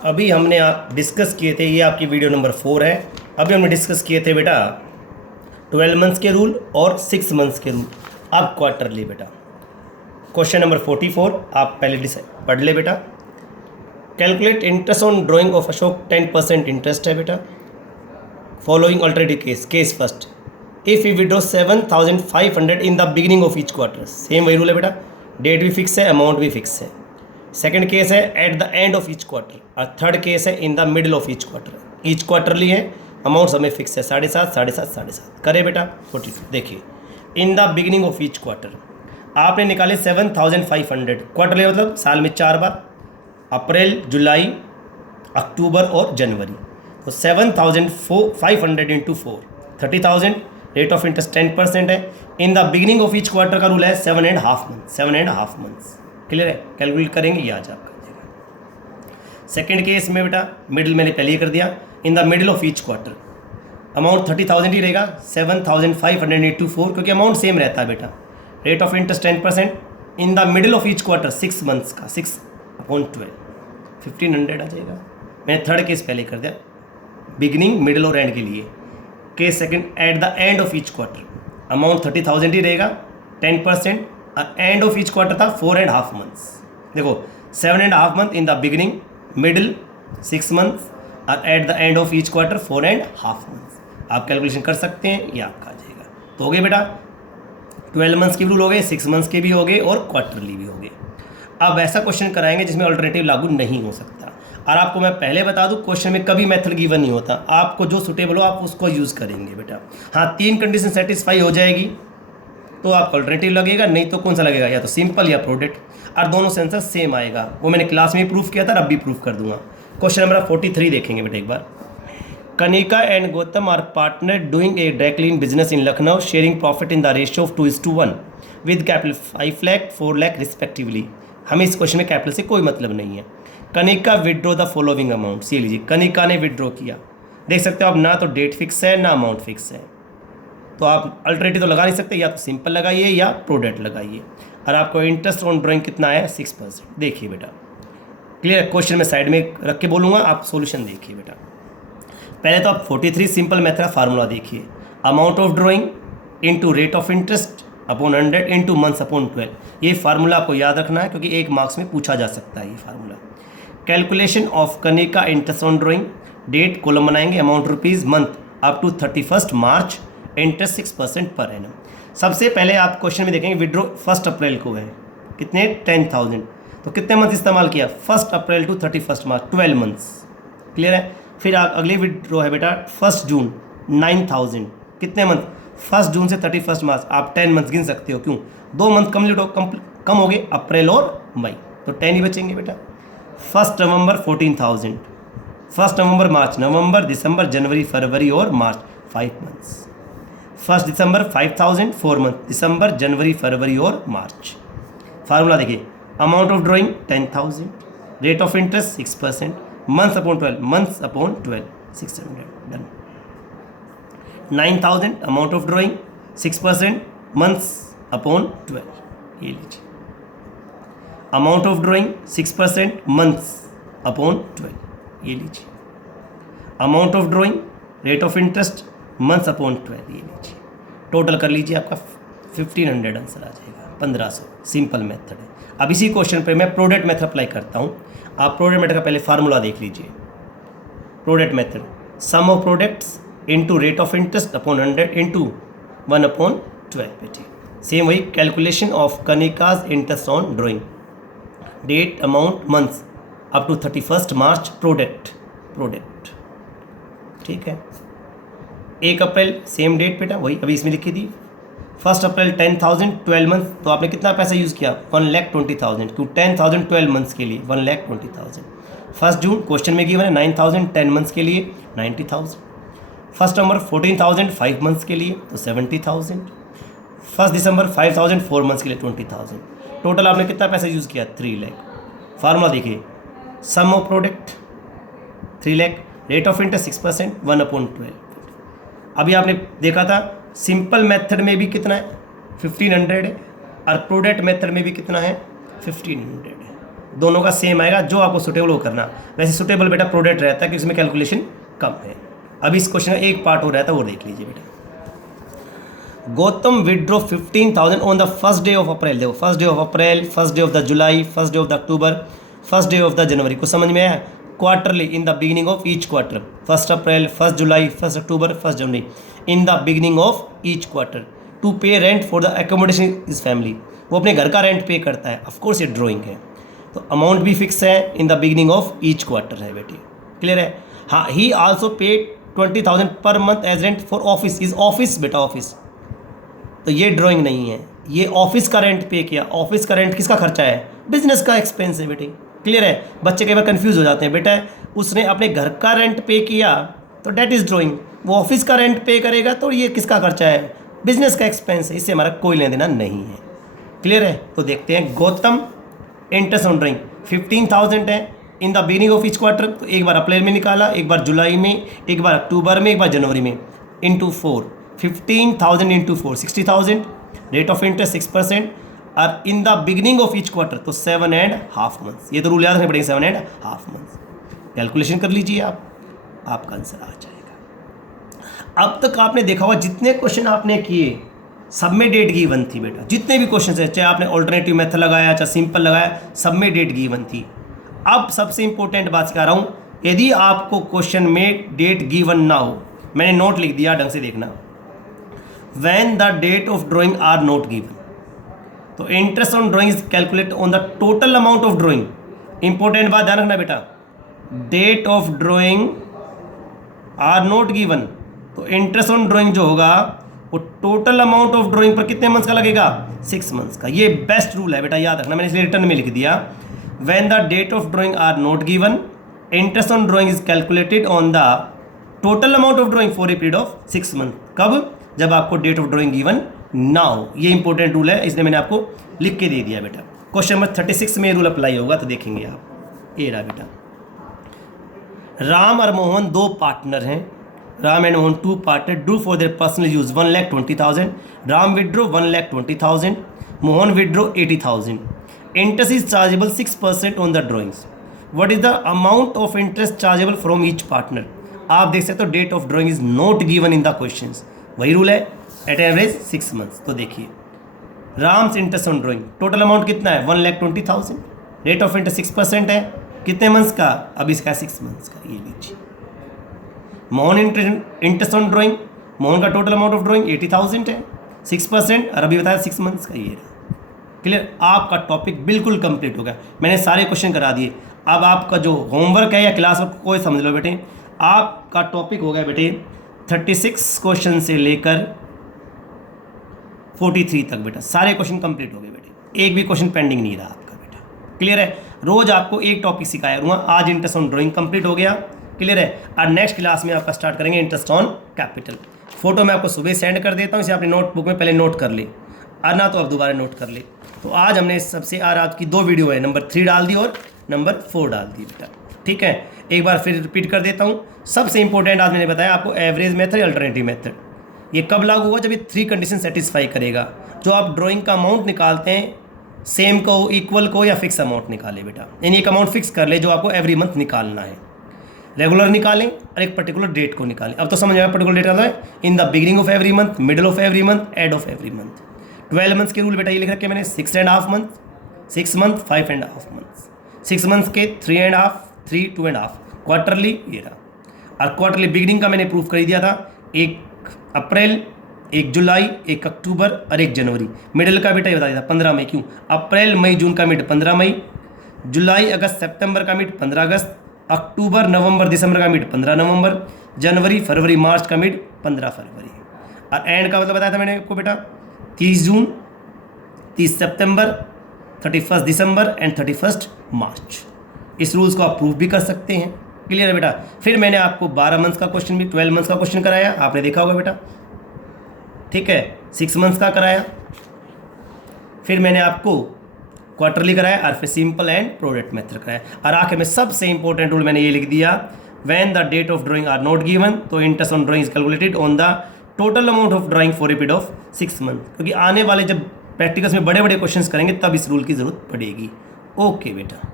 अभी हमने डिस्कस किए थे, ये आपकी वीडियो नंबर 4 है। अभी हमने डिस्कस किए थे बेटा 12 मंथ्स के रूल और 6 मंथ्स के रूल। अब क्वार्टरली बेटा क्वेश्चन नंबर 44 आप पहले पढ़ ले बेटा। Calculate interest on drying of Ashok 10% interest है बेटा। Following alternative case first, if you withdraw 7,500 in the beginning of each quarter, same वही रूल है बेटा, डेट भी फिक्स है, अमाउंट भी फिक्स है। सेकंड केस है eight the end of each quarter, और थर्ड केस है in the middle of each quarter. Each quarterly है, अमाउंट हमें फिक्स है 7.5, 7.5, 7.5। करे बेटा 42। देखिए इन the beginning of each quarter आपने निकाले 7,500, क्वार्टरली मतलब साल में 4 बार, अप्रैल, जुलाई, अक्टूबर और जनवरी। तो 7,500 इंटू 4 30,000। रेट ऑफ इंटरेस्ट 10% है। इन the beginning of each quarter का रूल है 7.5 मंथ्स। क्लियर है, कैलकुलेट करेंगे ये आज आपका देगा। सेकेंड केस में बेटा मिडिल मैंने पहले ही कर दिया, in the middle of each quarter amount 30,000 ही रहेगा, 7,500 इंटू 4, क्योंकि अमाउंट सेम रहता है बेटा। Rate of interest 10%। In the middle of each quarter 6 months का 6/12 1500 आ जाएगा। मैंने थर्ड केस पहले कर दिया, बिगिनिंग, मिडिल और एंड के लिए। Case second eight the end of each quarter amount 30,000 ही रहेगा, 10%, और एंड ऑफ ईच क्वार्टर था 4.5 मंथ्स। देखो 7.5 month in the beginning, middle 6 months, और at the end of each quarter 4.5 months. आप कैलकुलेशन कर सकते हैं, ये आपका आ जाएगा। तो हो गए बेटा 12 मंथ्स के भी रूल हो गए, 6 मंथ्स के भी हो गए और क्वार्टरली भी हो गए। अब ऐसा क्वेश्चन कराएंगे जिसमें अल्टरनेटिव लागू नहीं हो सकता। और आपको मैं पहले बता दूं, क्वेश्चन में कभी मेथड गिवन नहीं होता, आपको जो सुटेबल हो आप उसको यूज़ करेंगे बेटा। हाँ, 3 कंडीशन सेटिस्फाई हो जाएगी तो आपको अल्टरनेटिव लगेगा, नहीं तो कौन सा लगेगा, या तो सिंपल या प्रोडक्ट, और दोनों से आंसर सेम आएगा। वो मैंने क्लास में ही प्रूफ किया था, अब भी प्रूफ कर दूंगा। क्वेश्चन नंबर 43 देखेंगे बेटा एक बार। Kanika and Gautam are partner doing a dry clean business in Lucknow, sharing profit in the ratio of 2:1 with capital 5 lakh 4 lakh respectively. हमें इस क्वेश्चन में कैपिटल से कोई मतलब नहीं है। Kanika withdraw the following amount, ये लीजिए कनिका ने विड्रॉ किया, देख सकते हो आप, ना तो डेट फिक्स है ना अमाउंट फिक्स है, तो आप अल्टरनेटिव तो लगा नहीं सकते, या तो सिंपल लगाइए या प्रोडक्ट लगाइए। और आपको इंटरेस्ट ऑन ड्राइंग कितना है 6%। देखिए बेटा क्लियर, क्वेश्चन में साइड में रख के बोलूँगा, आप सॉल्यूशन देखिए बेटा। पहले तो आप 43 सिंपल मेथड का फार्मूला देखिए, amount of drawing into rate of interest upon 100 into months upon 12। ये फार्मूला आपको याद रखना है क्योंकि 1 मार्क्स में पूछा जा सकता है ये formula. Calculation of Kanika interest on drawing, date column बनाएंगे, amount rupees, month up to 31 March, interest 6% पर एनम। सबसे पहले आप क्वेश्चन में देखेंगे विड्रॉ 1 अप्रैल को है, कितने 10,000, तो कितने मंथ इस्तेमाल किया 1 अप्रैल टू 31 मार्च, 12 मंथ्स। क्लियर है। फिर आप अगले विड्रॉ है बेटा 1 जून 9,000, कितने मंथ 1 जून से 31 मार्च, आप 10 मंथ गिन सकते हो, क्यों 2 मंथ कम हो गए, अप्रैल और मई, तो 10 ही बचेंगे बेटा। 1 नवंबर 14,000, 1 नवंबर मार्च, नवंबर, दिसंबर, जनवरी, फरवरी और मार्च 5 मंथ्स। 1 दिसंबर 5,000 4 मंथ, दिसंबर, जनवरी, फरवरी और मार्च। फार्मूला देखिए, amount of drawing 10,000, rate of interest 6%, months upon 12, months upon 12 600 done. 9,000 amount of drawing 6%, months upon 12, ये लीजिए amount of drawing 6%, months upon 12, ये लीजिए amount of drawing, rate of interest, months upon 12, ये लीजिए। Total कर लीजिए, आपका 1500 आंसर आ जाएगा, 1500। सिंपल मेथड है। अब इसी क्वेश्चन पे मैं प्रोडक्ट मेथड अप्लाई करता हूँ। आप प्रोडक्ट मेथड का पहले फार्मूला देख लीजिए। Product method, sum of products into rate of interest upon 100 into 1/12 बेटे। सेम वही calculation of Kanika's interest on drawing, date, amount, months up to 31 March, product, ठीक है। 1 अप्रैल सेम डेट बेटा, वही अभी इसमें लिखी थी। 1 अप्रैल 10,000 12 मंथ, तो आपने कितना पैसा यूज़ किया 1,20,000, क्यों 10,000 12 मंथ्स के लिए 1,20,000। 1 जून क्वेश्चन में गिवन है 9,000 10 मंथ्स के लिए 90,000। 1 नवंबर 14,000 5 मंथ्स के लिए तो 70,000। 1 दिसंबर 5,000 4 मंथ्स के लिए 20,000। टोटल आपने कितना पैसा यूज़ किया 3 लाख। फार्मूला देखिए, sum of product 3 lakh, rate of interest 6%, 1/12। अभी आपने देखा था सिंपल मेथड में भी कितना है 1500 है, और प्रोडक्ट मेथड में भी कितना है 1500 है। दोनों का सेम आएगा, जो आपको सुटेबल वो करना। वैसे सुटेबल बेटा प्रोडक्ट रहता है कि उसमें कैलकुलेशन कम है। अब इस क्वेश्चन का एक पार्ट हो रहा था, वो देख लीजिए बेटा। Gautam withdraw 15,000 on the first day of April. देखो first day of April, first day of the July, first day of the October, first day of the January. को समझ में आया? Quarterly in the beginning of each quarter, first April, first July, first October, first January, in the beginning of each quarter to pay rent for the accommodation is family. वो अपने घर का rent पे करता है। ऑफकोर्स ये drawing है, तो अमाउंट भी फिक्स है, इन the beginning of each quarter है बेटी। क्लियर है? हाँ, ही आल्सो पेड 20,000 पर month as rent for office. Is office बेटा, ऑफिस। तो ये ड्राइंग नहीं है, ये ऑफिस का रेंट पे किया। ऑफिस का रेंट किसका खर्चा है? बिजनेस का एक्सपेंस है बेटी। क्लियर है? बच्चे कई बार कंफ्यूज हो जाते हैं। बेटा उसने अपने घर का रेंट पे किया तो डेट इज ड्राइंग, वो ऑफिस का रेंट पे करेगा तो ये किसका खर्चा है? बिजनेस का एक्सपेंस है, इससे हमारा कोई लेना देना नहीं है। क्लियर है? तो देखते हैं गौतम इंटरेस्ट ऑन ड्राइंग 15,000 है इन the beginning of each quarter. तो एक बार अप्रैल में निकाला, एक बार जुलाई में, एक बार अक्टूबर में, एक बार जनवरी में, into 4। 15,000 into 4 60,000। Rate of interest 6%। और इन the beginning of each quarter तो 7.5 मंथ्स। ये तो रूल याद रखने पड़ेंगे, 7.5 मंथ्स। कैलकुलेशन कर लीजिए आप, आपका आंसर आ जाएगा। अब तक आपने देखा होगा जितने क्वेश्चन आपने किए सब में डेट गिवन थी बेटा। जितने भी क्वेश्चन है, चाहे आपने ऑल्टरनेटिव मेथड लगाया, चाहे सिंपल लगाया, सब में डेट गिवन थी। अब सबसे इंपॉर्टेंट बात सिखा रहा हूँ, यदि आपको क्वेश्चन में डेट गिवन ना हो, मैंने नोट लिख दिया, ढंग से देखना। When the date of drawing are not given, तो interest on drawing is calculate on the total amount of drawing. Important बात ध्यान रखना बेटा, date of drawing are not given, तो इंटरेस्ट ऑन ड्राइंग जो होगा वो टोटल अमाउंट ऑफ ड्राइंग पर कितने मंथ्स का लगेगा? 6 मंथ्स का। ये बेस्ट रूल है बेटा, याद रखना। मैंने इसलिए रिटर्न में लिख दिया, when the date of drawing are not given, interest on drawing is calculated on the total amount of drawing for a period of 6 month. कब? जब आपको डेट ऑफ ड्राइंग गिवन ना हो। ये इंपॉर्टेंट रूल है, इसलिए मैंने आपको लिख के दे दिया बेटा। क्वेश्चन नंबर 36 में रूल अप्लाई होगा, तो देखेंगे आप। ये रहा बेटा, राम और मोहन 2 पार्टनर हैं। Ram and Mohan 2 partner do for their personal use 1,20,000। Ram withdrew 1,20,000, Mohan withdrew 80,000। Interest is chargeable 6% on the drawings. What is the amount of interest chargeable from each partner? आप देख सकते हो date of drawing is not given in the questions. वही rule है, at average 6 months. तो देखिए, Ram's interest on drawing total amount कितना है? 1,20,000। रेट ऑफ इंटरेस्ट 6% है, कितने मंथ्स का? अब इसका 6 मंथ्स का। ये लीजिए, Mohan interest on drawing, Mohan का टोटल अमाउंट ऑफ ड्राइंग 80,000 है, 6%, और अभी बताया 6 मंथ्स का। ये रहा। क्लियर? आपका टॉपिक बिल्कुल कंप्लीट हो गया। मैंने सारे क्वेश्चन करा दिए। अब आपका जो होमवर्क है या क्लास वर्क कोई समझ लो बेटे, आपका टॉपिक हो गया बेटे 36 क्वेश्चन से लेकर 43 तक बेटा। सारे क्वेश्चन कंप्लीट हो गए बेटे, एक भी क्वेश्चन पेंडिंग नहीं रहा आपका बेटा। क्लियर है? रोज आपको एक टॉपिक सिखाया करूँगा। आज इंटरेस्ट ऑन ड्राइंग कंप्लीट हो गया। क्लियर है? और नेक्स्ट क्लास में आपका स्टार्ट करेंगे इंटरेस्ट ऑन कैपिटल। फोटो मैं आपको सुबह सेंड कर देता हूँ, इसे अपनी नोटबुक में पहले नोट कर ले, और ना तो आप दोबारा नोट कर ले। तो आज हमने सबसे आज की 2 वीडियो है, नंबर 3 डाल दी और नंबर 4 डाल दी बेटा। ठीक है, एक बार फिर रिपीट कर देता हूँ। सबसे इंपॉर्टेंट आज मैंने बताया आपको एवरेज मेथड, अल्टरनेटिव मेथड। ये कब लागू होगा? जब ये 3 कंडीशन सेटिस्फाई करेगा। जो आप ड्राइंग का अमाउंट निकालते हैं, सेम को, इक्वल को, या फिक्स अमाउंट निकाले बेटा। यानी एक अमाउंट फिक्स कर ले जो आपको एवरी मंथ निकालना है। रेगुलर निकालें और एक पर्टिकुलर डेट को निकालें। अब तो समझ आया पर्टिकुलर डेट आता है इन the beginning of every month, middle of every month, end of every month. 12 months के रूल बेटा ये लिख रखे मैंने, 6.5 मंथ, 6 मंथ, 5.5 मंथ, 6 मंथ्स के 3.5, 3, 2.5, क्वार्टरली ये रहा। और क्वार्टरली बिगिनिंग का मैंने प्रूफ कर दिया था, 1 अप्रैल, 1 जुलाई, 1 अक्टूबर और 1 जनवरी। मिडिल का बेटा ये बता दिया था 15 मई। क्यों? अप्रैल, मई, जून का मिड 15 मई, जुलाई, अगस्त, सितंबर का मिड 15 अगस्त, अक्टूबर, नवंबर, दिसंबर का मिड 15 नवंबर, जनवरी, फरवरी, मार्च का मिड 15 फरवरी। और एंड का मतलब बताया था मैंने आपको बेटा 30 जून, 30 सितंबर, 31 दिसंबर एंड 31 मार्च। इस रूल्स को आप प्रूफ भी कर सकते हैं। क्लियर है बेटा? फिर मैंने आपको 12 मंथ्स का क्वेश्चन भी, 12 मंथ्स का क्वेश्चन कराया, आपने देखा होगा बेटा। ठीक है, 6 मंथ्स का कराया, फिर मैंने आपको क्वार्टरली कराया, और फिर सिंपल एंड प्रोडक्ट मेथड कराया। और आखिर में सबसे इंपॉर्टेंट रूल मैंने ये लिख दिया, when the date of drawing are not given, तो interest on drawing is calculated on the total amount of drawing for a period of 6 month. क्योंकि आने वाले जब प्रैक्टिकल्स में बड़े बड़े क्वेश्चंस करेंगे तब इस रूल की ज़रूरत पड़ेगी। ओके बेटा।